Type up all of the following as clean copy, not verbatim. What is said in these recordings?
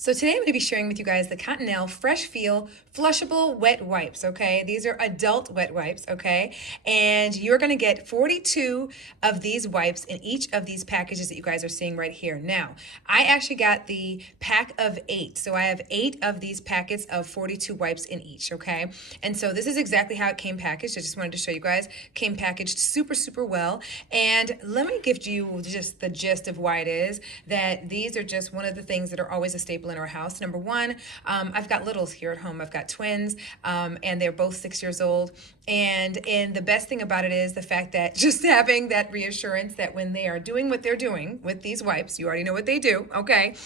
So today I'm going to be sharing with you guys the Cottonelle Fresh Feel Flushable Wet Wipes, okay? These are adult wet wipes, okay? And you're going to get 42 of these wipes in each of these packages that you guys are seeing right here. Now, I actually got the pack of 8. So I have 8 of these packets of 42 wipes in each, okay? And so this is exactly how it came packaged. I just wanted to show you guys. Came packaged super, super well. And let me give you just the gist of why it is that these are just one of the things that are always a staple in our house. Number one, I've got littles here at home. I've got twins, and they're both 6 years old. And the best thing about it is the fact that just having that reassurance that when they are doing what they're doing with these wipes, you already know what they do, okay?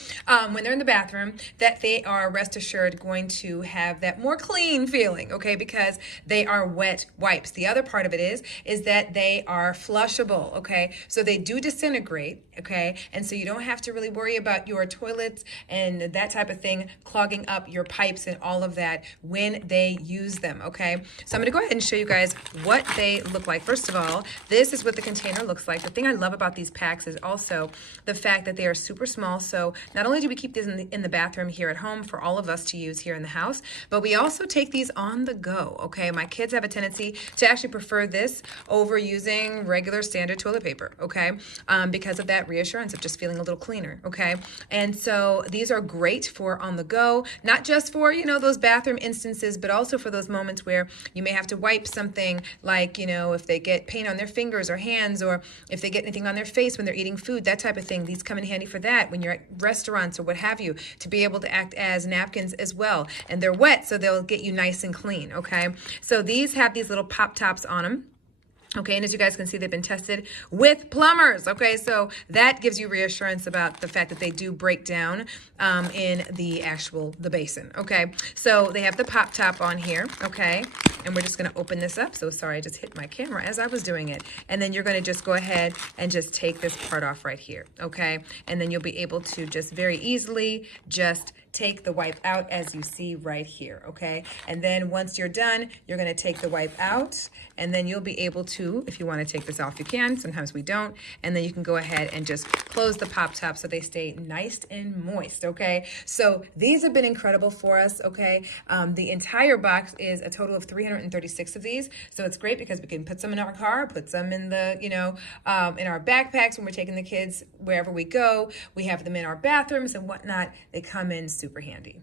When they're in the bathroom, that they are, rest assured, going to have that more clean feeling, okay? Because they are wet wipes. The other part of it is that they are flushable, okay? So they do disintegrate, okay? And so you don't have to really worry about your toilets and that type of thing clogging up your pipes and all of that when they use them, okay? So I'm going to go ahead and show you guys what they look like. First of all, this is what the container looks like. The thing I love about these packs is also the fact that they are super small. So not only do we keep these in the bathroom here at home for all of us to use here in the house, but we also take these on the go, okay? My kids have a tendency to actually prefer this over using regular standard toilet paper, okay? Because of that reassurance of just feeling a little cleaner, okay? And so these are great for on the go, not just for, you know, those bathroom instances, but also for those moments where you may have to wipe something like, you know, if they get paint on their fingers or hands, or if they get anything on their face when they're eating food, that type of thing. These come in handy for that when you're at restaurants or what have you, to be able to act as napkins as well. And they're wet, so they'll get you nice and clean, okay? So these have these little pop tops on them. Okay, and as you guys can see, they've been tested with plumbers. Okay, so that gives you reassurance about the fact that they do break down in the basin. Okay, so they have the pop top on here. Okay, and we're just going to open this up. So sorry, I just hit my camera as I was doing it. And then you're going to just go ahead and just take this part off right here. Okay, and then you'll be able to just very easily just take the wipe out as you see right here, okay? And then once you're done, you're gonna take the wipe out, and then you'll be able to, if you wanna take this off, you can. Sometimes we don't. And then you can go ahead and just close the pop top so they stay nice and moist, okay? So these have been incredible for us, okay? The entire box is a total of 336 of these. So it's great because we can put some in our car, put some in the, you know, in our backpacks when we're taking the kids wherever we go. We have them in our bathrooms and whatnot. They come in super handy.